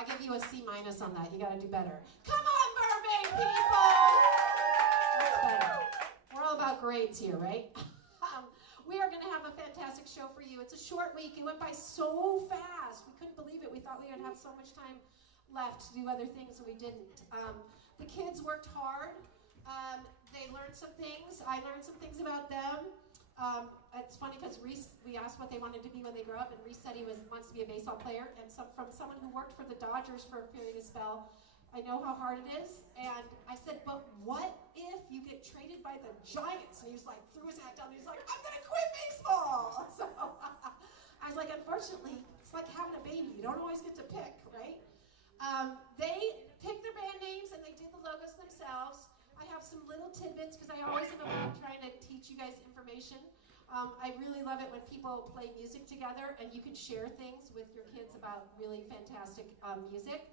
I give you a C- on that. You got to do better. Come on, Burbank people! That's better. We're all about grades here, right? We are going to have a fantastic show for you. It's a short week. It went by so fast. We couldn't believe it. We thought we would have so much time left to do other things, and we didn't. The kids worked hard. They learned some things. I learned some things about them. It's funny because Reese, we asked what they wanted to be when they grow up, and Reese said he wants to be a baseball player. And from someone who worked for the Dodgers for a period of spell, I know how hard it is. And I said, but what if you get traded by the Giants? And he was like, threw his hat down, and he's like, I'm going to quit baseball. So I was like, unfortunately, it's like having a baby. You don't always get to pick, right? They picked their band names, and they did the logos themselves. I have some little tidbits because I always am about trying to teach you guys information. I really love it when people play music together and you can share things with your kids about really fantastic music.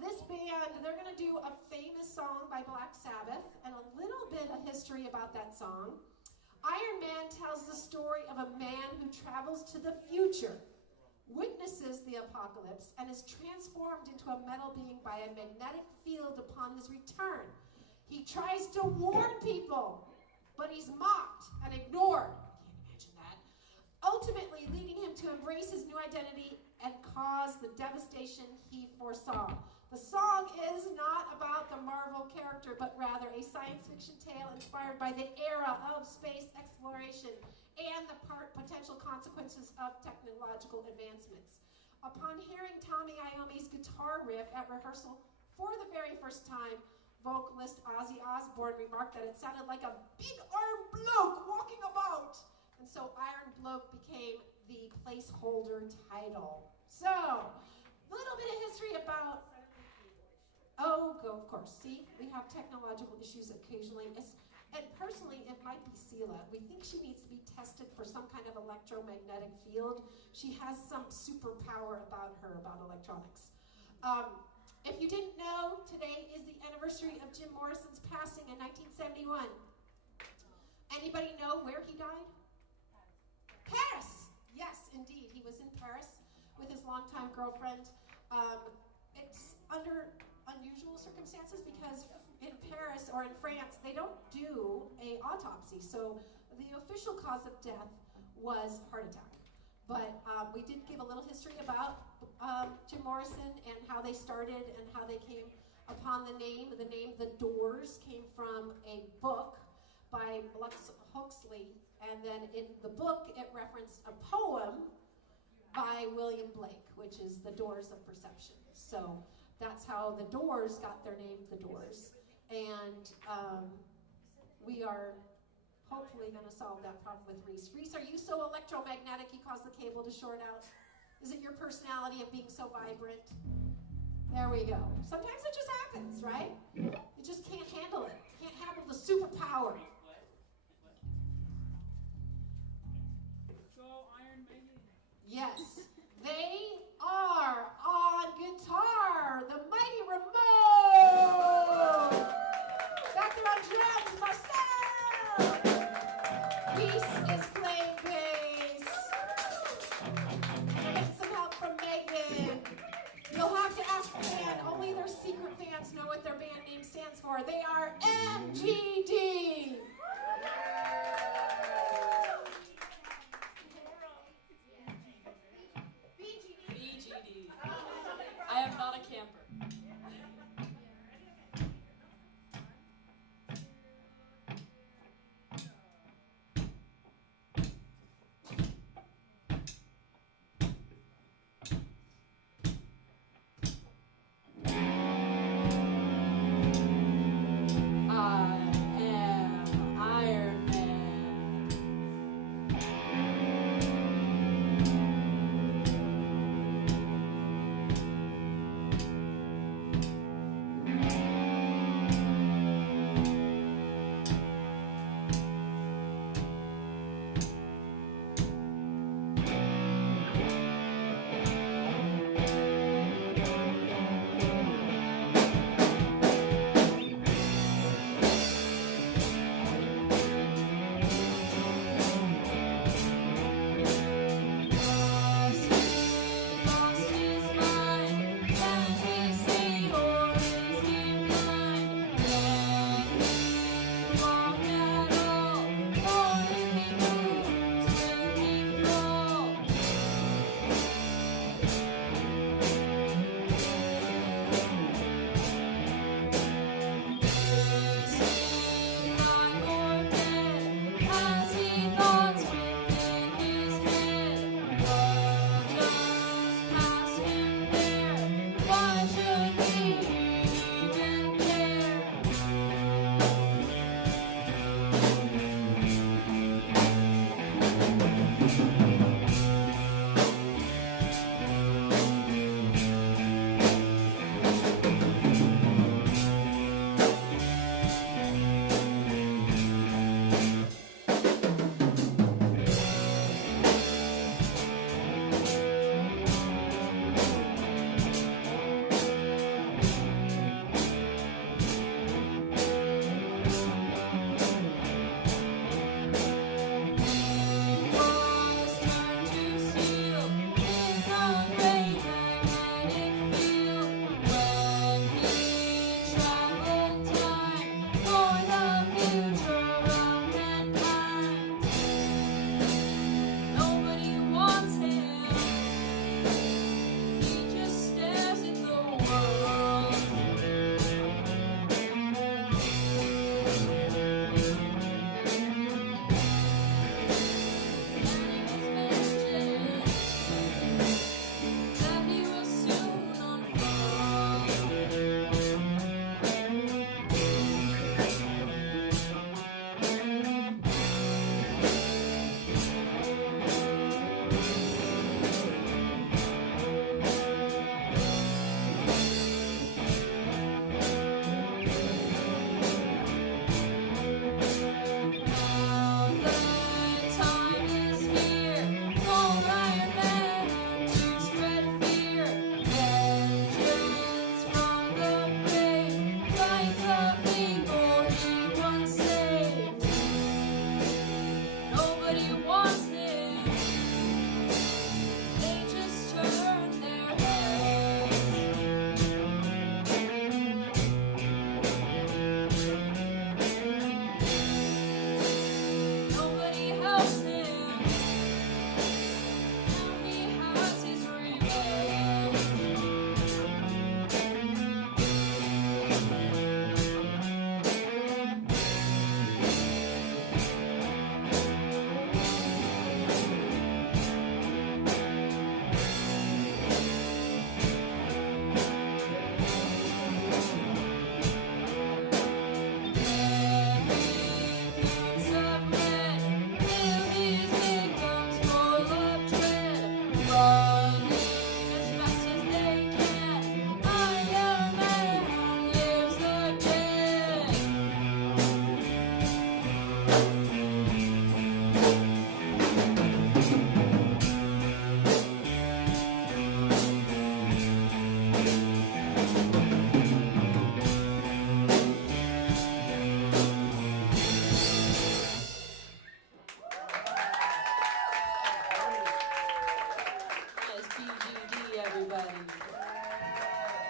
This band, they're going to do a famous song by Black Sabbath and a little bit of history about that song. Iron Man tells the story of a man who travels to the future, witnesses the apocalypse, and is transformed into a metal being by a magnetic field upon his return. He tries to warn people, but he's mocked and ignored. I can't imagine that. Ultimately leading him to embrace his new identity and cause the devastation he foresaw. The song is not about the Marvel character, but rather a science fiction tale inspired by the era of space exploration and the potential consequences of technological advancements. Upon hearing Tommy Iommi's guitar riff at rehearsal for the very first time, vocalist Ozzy Osbourne remarked that it sounded like a big iron bloke walking about. And so Iron Bloke became the placeholder title. So, a little bit of history about, of course, see, we have technological issues occasionally. And personally, it might be Sela. We think she needs to be tested for some kind of electromagnetic field. She has some superpower about her, about electronics. If you didn't know, today is the anniversary of Jim Morrison's passing in 1971. Anybody know where he died? Paris! Yes, indeed. He was in Paris with his longtime girlfriend. It's under unusual circumstances because in Paris or in France, they don't do an autopsy. So the official cause of death was heart attack. But we did give a little history about Jim Morrison and how they started and how they came upon the name. The name The Doors came from a book by Huxley, and then in the book it referenced a poem by William Blake, which is The Doors of Perception. So that's how The Doors got their name, The Doors. And we are hopefully going to solve that problem with Reese. Reese, are you so electromagnetic you caused the cable to short out? Is it your personality of being so vibrant? There we go. Sometimes it just happens, right? You just can't handle it. Can't handle the superpower. So Iron Maiden. Yes, they are on guitar, the mighty Ramon. Back there on drums, Marcel. Reese is playing bass. We're getting some help from Megan. You'll have to ask the band. Only their secret fans know what their band name stands for. They are MGD. BGD. I am not a camper.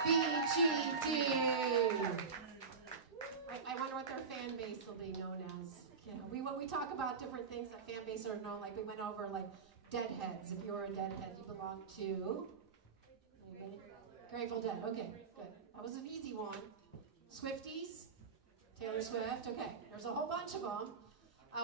BGD. I wonder what their fan base will be known as. Yeah, we talk about different things that fan base are known, like we went over like Deadheads. If you were a Deadhead, you belong to anybody? Grateful Dead. Okay, good. That was an easy one. Swifties, Taylor Swift. Okay, there's a whole bunch of them.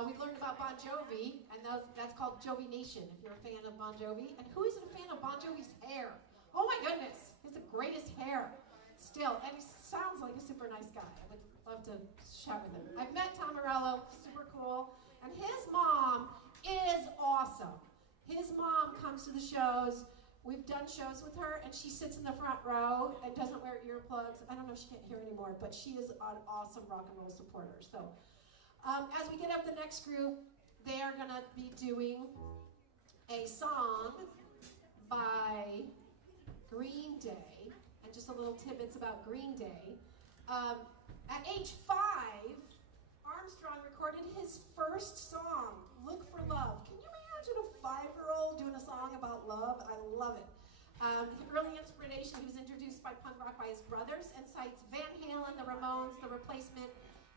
We've learned about Bon Jovi, and that's called Jovi Nation. If you're a fan of Bon Jovi, and who isn't a fan of Bon Jovi's hair? Oh my goodness, he has the greatest hair. Still, and he sounds like a super nice guy. I would love to chat with him. I've met Tom Morello, super cool, and his mom is awesome. His mom comes to the shows. We've done shows with her, and she sits in the front row and doesn't wear earplugs. I don't know if she can't hear anymore, but she is an awesome rock and roll supporter. So, as we get up the next group, they are going to be doing a song by Green Day, and just a little tidbits about Green Day. At age 5, Armstrong recorded his first song, Look for Love. Can you imagine a 5-year-old doing a song about love? I love it. Early inspiration, he was introduced by punk rock by his brothers and cites Van Halen, the Ramones, the Replacement,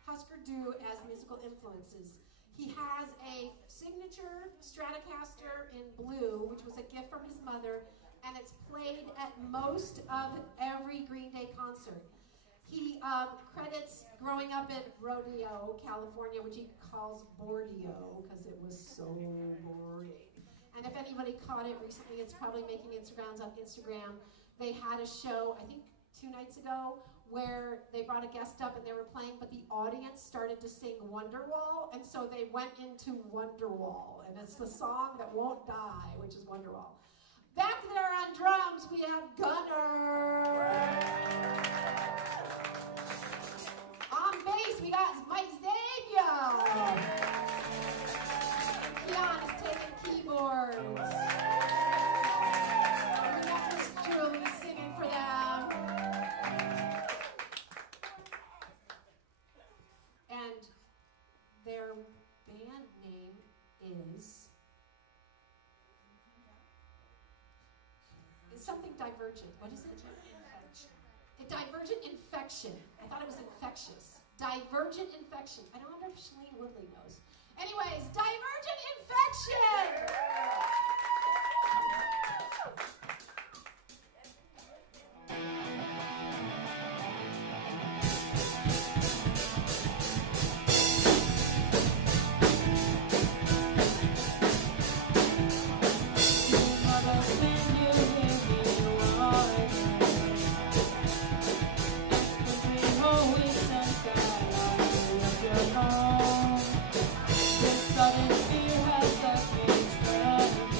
Husker Du as musical influences. He has a signature Stratocaster in blue, which was a gift from his mother, and it's played at most of every Green Day concert. He credits growing up in Rodeo, California, which he calls Bordio, because it was so boring. And if anybody caught it recently, it's probably making rounds on Instagram. They had a show, I think 2 nights ago, where they brought a guest up and they were playing, but the audience started to sing Wonderwall, and so they went into Wonderwall, and it's the song that won't die, which is Wonderwall. Back there on drums, we have Gunner. On bass, we got Mike Zavio. Keon is taking keyboards. We got Miss Julie singing for them. And their band name is something divergent. What is it? Divergent infection. I thought it was infectious. Divergent infection. I don't wonder if Shailene Woodley knows. Anyways, divergent infection! Sudden fear has left me stranded.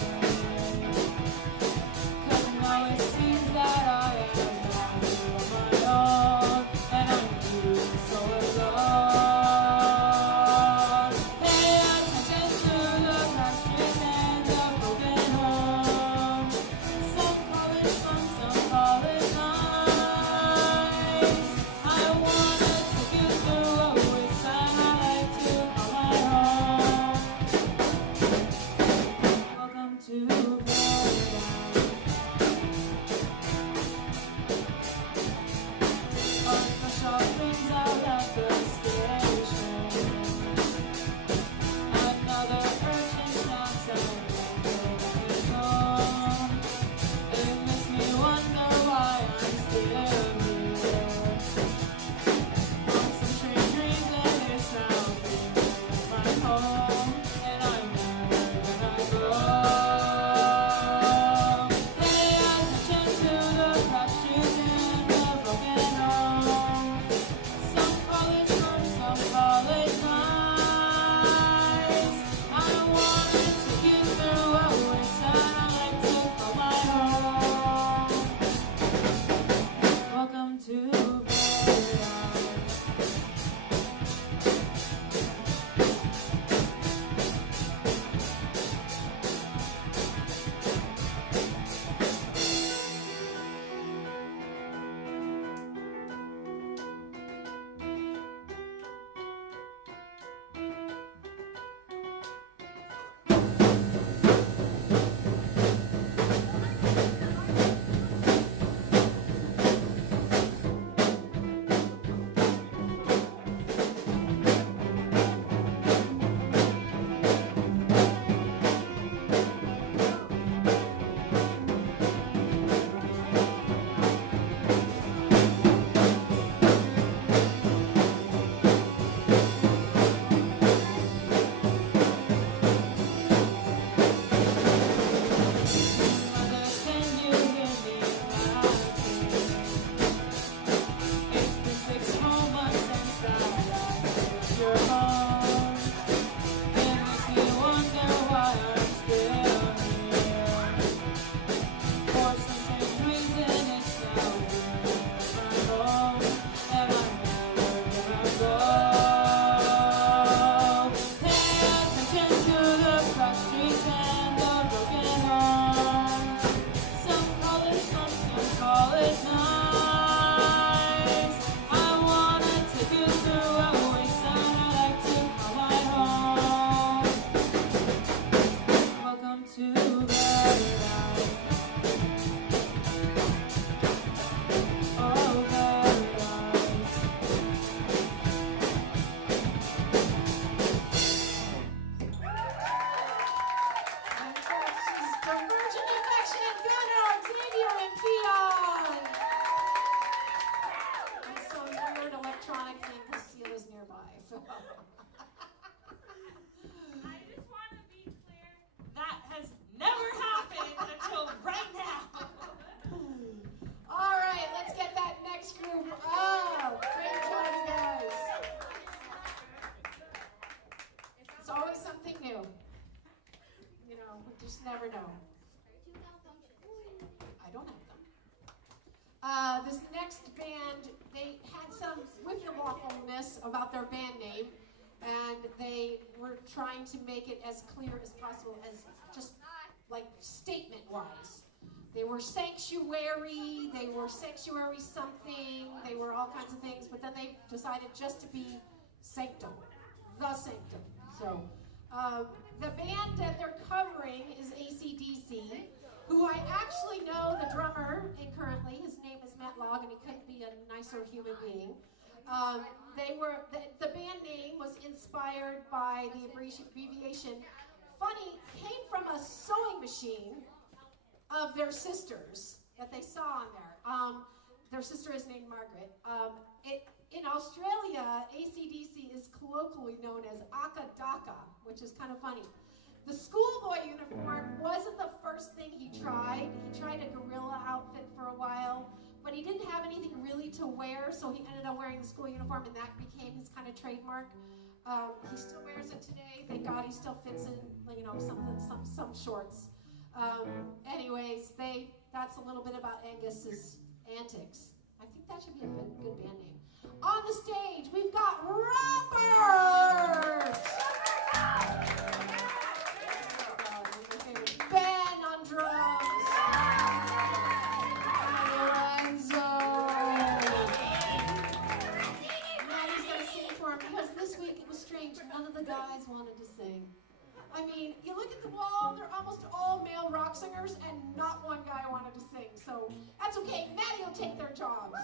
This next band, they had some wiffle-waffleness about their band name, and they were trying to make it as clear as possible, as just like statement-wise. They were sanctuary, they were sanctuary something, they were all kinds of things, but then they decided just to be sanctum, the sanctum. So the band that they're covering is AC/DC, who I actually know the drummer currently. His name is Matt Logg, and he couldn't be a nicer human being. The band name was inspired by the abbreviation. Funny, came from a sewing machine of their sisters that they saw on there. Their sister is named Margaret. In Australia, AC/DC is colloquially known as Aka Daka, which is kind of funny. The schoolboy uniform wasn't the first thing he tried. He tried a gorilla outfit for a while, but he didn't have anything really to wear, so he ended up wearing the school uniform, and that became his kind of trademark. He still wears it today. Thank God he still fits in, some shorts. Anyways, that's a little bit about Angus's antics. I think that should be a good band name. On the stage, we've got Robert! Ben on drums. Lorenzo. Maddie's going to sing for him because this week it was strange. None of the guys wanted to sing. I mean, you look at the wall, they're almost all male rock singers, and not one guy wanted to sing. So that's okay. Maddie will take their jobs.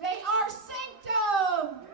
They are Sanctum!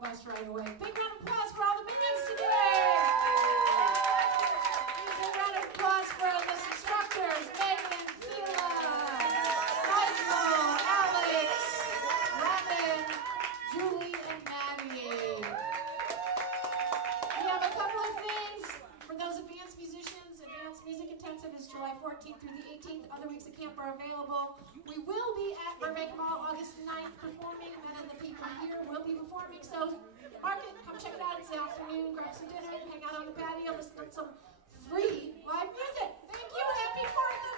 bus right away. Big round of applause for all the bands today. Big round of applause for this instructors, Megan, Sheila, Michael, Alex, Robin, Julie, and Maddie. We have a couple of things for those advanced musicians. Advanced Music Intensive is July 14th through the 18th. Other weeks of camp are available. We will be at Burbank Mall August 9th performing, and then the people here will be performing. So mark it, come check it out. It's the afternoon, grab some dinner, hang out on the patio, listen to some free live music. Thank you. Happy 4th.